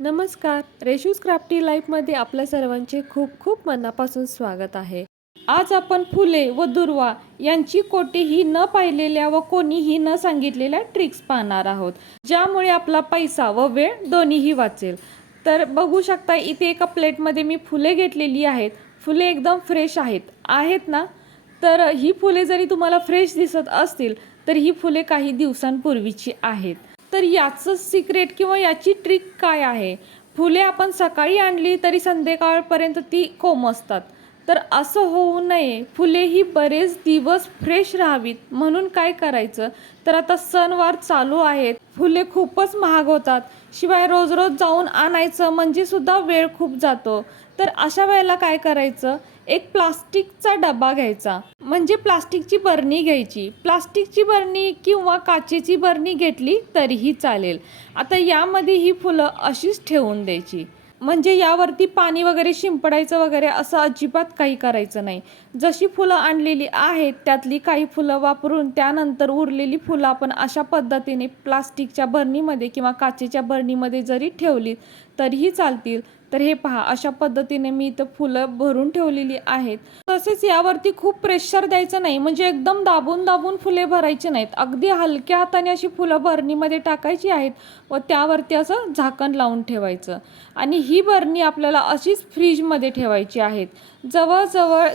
नमस्कार. रेशूज क्राफ्टी लाईफमध्ये आपल्या सर्वांचे खूप खूप मनापासून स्वागत आहे. आज आपण फुले व दुर्वा यांची कोठेही न पाहिलेल्या व कोणीही न सांगितलेल्या ट्रिक्स पाहणार आहोत. ज्यामुळे आपला पैसा व वेळ दोन्हीही वाचेल. तर बघू शकता इथे एका प्लेटमध्ये मी फुले घेतलेली आहेत. फुले एकदम फ्रेश आहेत. आहेत ना? तर ही फुले जरी तुम्हाला फ्रेश दिसत असतील तर ही फुले काही दिवसांपूर्वीची आहेत. तर याचं सिक्रेट किंवा याची ट्रिक काय आहे? फुले आपण सकाळी आणली तरी संध्याकाळपर्यंत ती कोमसतात तर असं होऊ नये. फुले ही बरेच दिवस फ्रेश राहावीत. म्हणून काय करायचं? तर आता सणवार चालू आहेत. फुले खूपच महाग होतात. शिवाय रोज रोज जाऊन आणायचं म्हणजे सुद्धा वेळ खूप जातो. तर अशा वेळेला काय करायचं? एक प्लास्टिकचा डबा घ्यायचा. म्हणजे प्लास्टिकची बरणी घ्यायची. प्लास्टिकची बरणी किंवा काचेची बरणी घेतली तरीही चालेल. आता यामध्ये ही फुलं अशीच ठेवून द्यायची. म्हणजे यावरती पाणी वगैरे शिंपडायचं वगैरे असं अजिबात काही करायचं नाही. जशी फुलं आणलेली आहेत त्यातली काही फुलं वापरून त्यानंतर उरलेली फुलं आपण अशा पद्धतीने प्लास्टिकच्या बरणीमध्ये किंवा काचेच्या बरणीमध्ये जरी ठेवली तरीही चालतील. तर हे पहा अशा पद्धतीने मी इथं फुलं भरून ठेवलेली आहेत. तसेच यावरती खूप प्रेशर द्यायचं नाही. म्हणजे एकदम दाबून दाबून फुले भरायची नाहीत. अगदी हलक्या हाताने अशी फुलं भरणीमध्ये टाकायची आहेत व त्यावरती असं झाकण लावून ठेवायचं. आणि ही बरणी आपल्याला अशीच फ्रीजमध्ये ठेवायची आहेत. जवळजवळ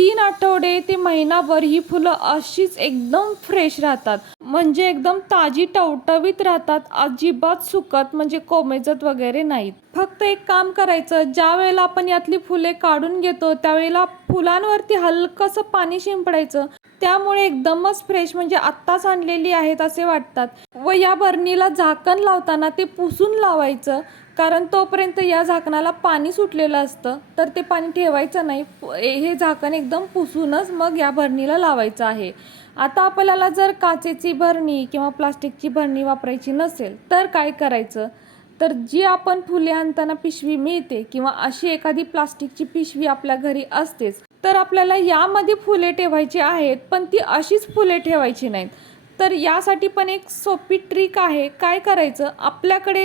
तीन आठवडे ते महिनाभर ही फुलं अशीच एकदम फ्रेश राहतात. म्हणजे एकदम ताजी टवटवीत राहतात. अजिबात सुकत म्हणजे कोमेजत वगैरे नाहीत. फक्त एक काम करायचं ज्या वेळेला आपण यातली फुले काढून घेतो त्यावेळेला फुलांवरती हलकंसं पाणी शिंपडायचं. त्यामुळे एकदमच फ्रेश म्हणजे आत्ताच आणलेली आहेत असे वाटतात. व या बरणीला झाकण लावताना ते पुसून लावायचं. कारण तोपर्यंत या झाकणाला पाणी सुटलेलं असतं तर ते पाणी ठेवायचं नाही. हे झाकण एकदम पुसूनच मग या भरणीला लावायचं आहे. आता आपल्याला जर काचेची भरणी किंवा प्लास्टिकची भरणी वापरायची नसेल तर काय करायचं? तर जी आपण फुले आणताना पिशवी मिळते किंवा अशी एखादी प्लास्टिकची पिशवी आपल्या घरी असतेच तर आपल्याला यामध्ये फुले ठेवायची आहेत पण ती अशीच फुले ठेवायची नाहीत. तर यासाठी पण एक सोपी ट्रिक आहे. काय करायचं? आपल्याकडे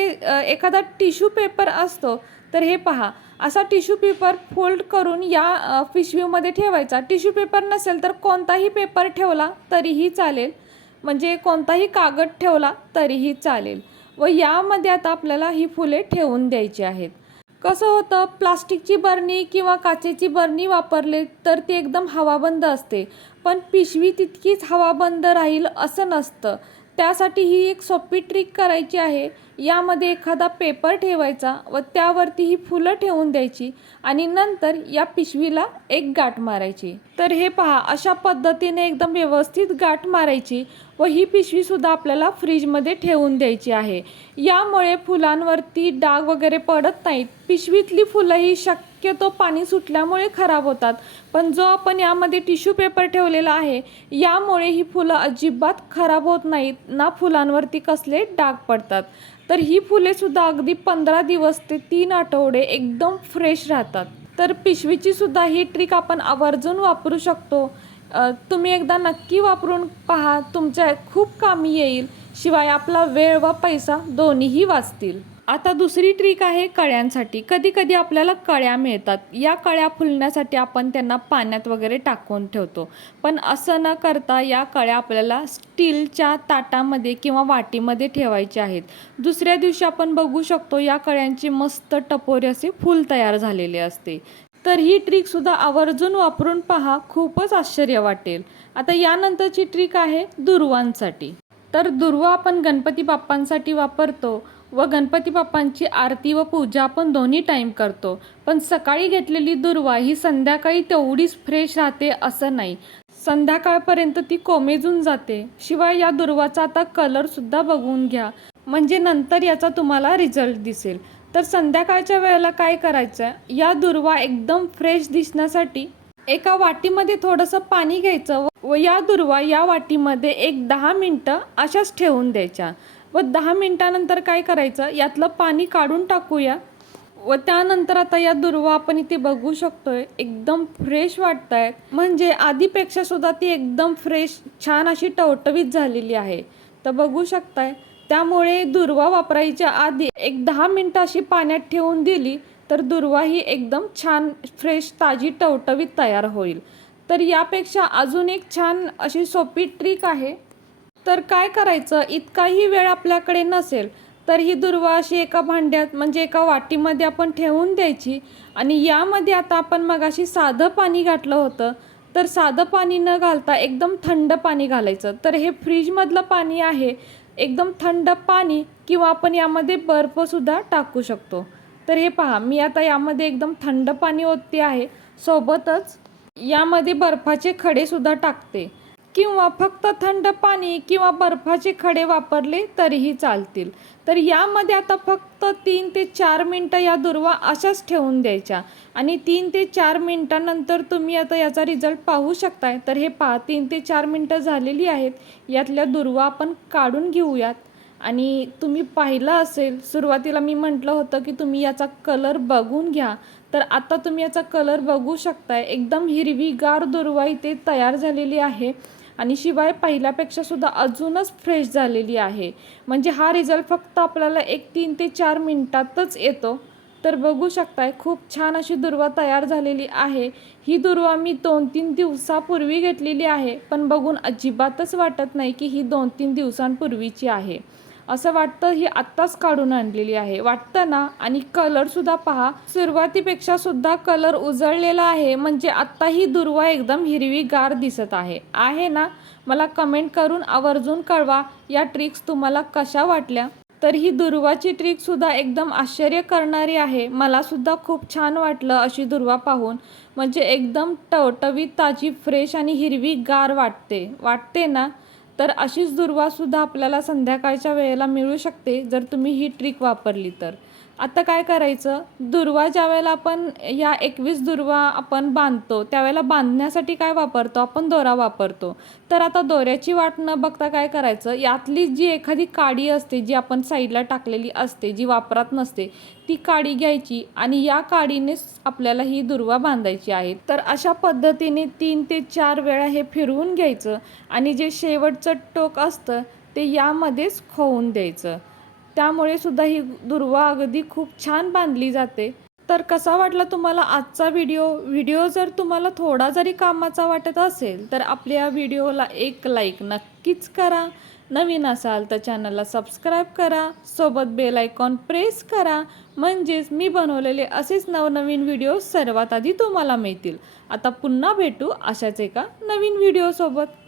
एखादा टिश्यू पेपर असतो तर हे पहा. असा टिश्यू पेपर फोल्ड करून या पिशवीमध्ये ठेवायचा. टिश्यू पेपर नसेल तर कोणताही पेपर ठेवला तरीही चालेल. म्हणजे कोणताही कागद ठेवला तरीही चालेल. व यामध्ये आता आपल्याला ही फुले ठेवून द्यायची आहेत. कसं होतं? प्लास्टिकची बरणी किंवा काचेची बरणी वापरले तर ती एकदम हवाबंद असते. पण पिशवी तितकीच हवाबंद राहील असं नसतं. त्यासाठी ही एक सोपी ट्रिक करायची आहे. यामध्ये एखादा पेपर ठेवायचा व त्यावरती ही फुलं ठेवून द्यायची आणि नंतर या पिशवीला एक गाठ मारायची. तर हे पहा अशा पद्धतीने एकदम व्यवस्थित गाठ मारायची व ही पिशवीसुद्धा आपल्याला फ्रीजमध्ये ठेवून द्यायची आहे. यामुळे फुलांवरती डाग वगैरे पडत नाहीत. पिशवीतली फुलंही शक्य शक्यतो पाणी सुटल्यामुळे खराब होतात. पण जो आपण यामध्ये टिश्यू पेपर ठेवलेला आहे यामुळे ही फुलं अजिबात खराब होत नाहीत ना फुलांवरती कसले डाग पडतात. तर ही फुले सुद्धा अगदी पंधरा दिवस ते तीन आठवडे एकदम फ्रेश राहतात. तर पिशवीची सुद्धा ही ट्रिक आपण आवर्जून वापरू शकतो. तुम्ही एकदा नक्की वापरून पहा तुमच्या खूप कामी येईल. शिवाय आपला वेळ व पैसा दोन्हीही वाचतील. आता दुसरी ट्रिक आहे कळ्यांसाठी. कधी कधी आपल्याला कळ्या मिळतात. या कळ्या फुलण्यासाठी आपण त्यांना पाण्यात वगैरे टाकून ठेवतो. पण असं न करता या कळ्या आपल्याला स्टीलच्या ताटामध्ये किंवा वाटीमध्ये ठेवायच्या आहेत. दुसऱ्या दिवशी आपण बघू शकतो या कळ्यांची मस्त टपोरी असे फूल तयार झालेले असते. तर ही ट्रिकसुद्धा आवर्जून वापरून पहा. खूपच आश्चर्य वाटेल. आता यानंतरची ट्रिक आहे दुर्वांसाठी. तर दुर्वा आपण गणपती बाप्पांसाठी वापरतो. व गणपती बाप्पांची आरती व पूजा आपण दोन्ही टाईम करतो. पण सकाळी घेतलेली दुर्वा ही संध्याकाळी तेवढीच फ्रेश राहते असं नाही. संध्याकाळपर्यंत ती कोमेजून जाते. शिवाय या दुर्वाचा आता कलरसुद्धा बघून घ्या. म्हणजे नंतर याचा तुम्हाला रिझल्ट दिसेल. तर संध्याकाळच्या वेळेला काय करायचं? या दुर्वा एकदम फ्रेश दिसण्यासाठी एका वाटीमध्ये थोडंसं पाणी घ्यायचं व- या दुर्वा या वाटीमध्ये एक दहा मिनटं अशाच ठेवून द्यायच्या. व दहा मिनटानंतर काय करायचं? यातलं पाणी काढून टाकूया. व त्यानंतर आता या दुर्वा आपण इथे बघू शकतोय. एकदम फ्रेश वाटत आहे म्हणजे आधीपेक्षा सुद्धा ती एकदम फ्रेश छान अशी टवटवीत झालेली आहे. तर बघू शकताय. त्यामुळे दुर्वा वापरायच्या आधी एक दहा मिनटं अशी पाण्यात ठेवून दिली तर दुर्वा ही एकदम छान फ्रेश ताजी टवटवीत तयार होईल. तर यापेक्षा अजून एक छान अशी सोपी ट्रिक आहे. तर काय करायचं? इतकाही वेळ आपल्याकडे नसेल तर ही दुर्वा अशी एका भांड्यात म्हणजे एका वाटीमध्ये आपण ठेवून द्यायची. आणि यामध्ये आता आपण मगाशी साधं पाणी घातलं होतं. तर साधं पाणी न घालता एकदम थंड पाणी घालायचं. तर हे फ्रीजमधलं पाणी आहे. एकदम थंड पाणी किंवा आपण यामध्ये बर्फसुद्धा टाकू शकतो. तर हे पहा मी आता यामध्ये एकदम थंड पाणी ओतते आहे. सोबतच यामध्ये बर्फाचे खडेसुद्धा टाकते. किंवा फक्त थंड पाणी किंवा बर्फाचे खडे वापरले तरीही चालतील. तर यामध्ये आता फक्त तीन ते चार मिनटं या दुर्वा अशाच ठेवून द्यायच्या. आणि तीन ते चार मिनटानंतर तुम्ही आता याचा रिझल्ट पाहू शकताय. तर हे पहा तीन ते चार मिनटं झालेली आहेत. यातल्या दुर्वा आपण काढून घेऊयात. आणि तुम्ही पाहिलं असेल सुरुवातीला मी म्हटलं होतं की तुम्ही याचा कलर बघून घ्या. तर आता तुम्ही याचा कलर बघू शकताय. एकदम हिरवीगार दुर्वा इथे तयार झालेली आहे. आणि शिवाय पहिल्यापेक्षा सुद्धा अजूनच फ्रेश झालेली आहे. म्हणजे हा रिझल्ट फक्त आपल्याला एक तीन ते चार मिनटातच येतो. तर बघू शकताय खूप छान अशी दुर्वा तयार झालेली आहे. ही दुर्वा मी दोन तीन दिवसापूर्वी घेतलेली आहे. पण बघून अजिबातच वाटत नाही की ही दोन तीन दिवसांपूर्वीची आहे. असं वाटतं ही आत्ताच काढून आणलेली आहे. वाटतं ना? आणि कलरसुद्धा पहा. सुरुवातीपेक्षा सुद्धा कलर उजळलेला आहे. म्हणजे आत्ता ही दुर्वा एकदम हिरवीगार दिसत आहे. आहे ना? मला कमेंट करून आवर्जून कळवा. या ट्रिक्स तुम्हाला कशा वाटल्या? तर ही दुर्वाची ट्रिकसुद्धा एकदम आश्चर्य करणारी आहे. मला सुद्धा खूप छान वाटलं अशी दुर्वा पाहून. म्हणजे एकदम टवटवीत ताजी फ्रेश आणि हिरवी गार वाटते. वाटते ना? तर अशीच दुर्वासुद्धा आपल्याला संध्याकाळच्या वेळेला मिळू शकते जर तुम्ही ही ट्रिक वापरली तर. आता काय करायचं? दुर्वा ज्यावेळेला आपण या एकवीस दुर्वा आपण बांधतो त्यावेळेला बांधण्यासाठी काय वापरतो? आपण दोरा वापरतो. तर आता दोऱ्याची वाट न बघता काय करायचं? यातली जी एखादी काडी असते जी आपण साईडला टाकलेली असते जी वापरात नसते ती काडी घ्यायची आणि या काडीनेच आपल्याला ही दुर्वा बांधायची आहे. तर अशा पद्धतीने तीन ते चार वेळा हे फिरवून घ्यायचं आणि जे शेवटचं टोक असतं ते यामध्येच खोवून द्यायचं. त्यामुळे सुद्धा ही दुर्वा अगदी खूप छान बांधली जाते. तर कसा वाटला तुम्हाला आजचा व्हिडिओ व्हिडिओ जर तुम्हाला थोडा जरी कामाचा वाटत असेल तर आपल्या व्हिडिओला एक लाईक नक्कीच करा. नवीन असाल तर चॅनलला सबस्क्राईब करा. सोबत बेल आयकॉन प्रेस करा. म्हणजेच मी बनवलेले असेच नवनवीन व्हिडिओ सर्वात आधी तुम्हाला मिळतील. आता पुन्हा भेटू अशाच एका नवीन व्हिडिओसोबत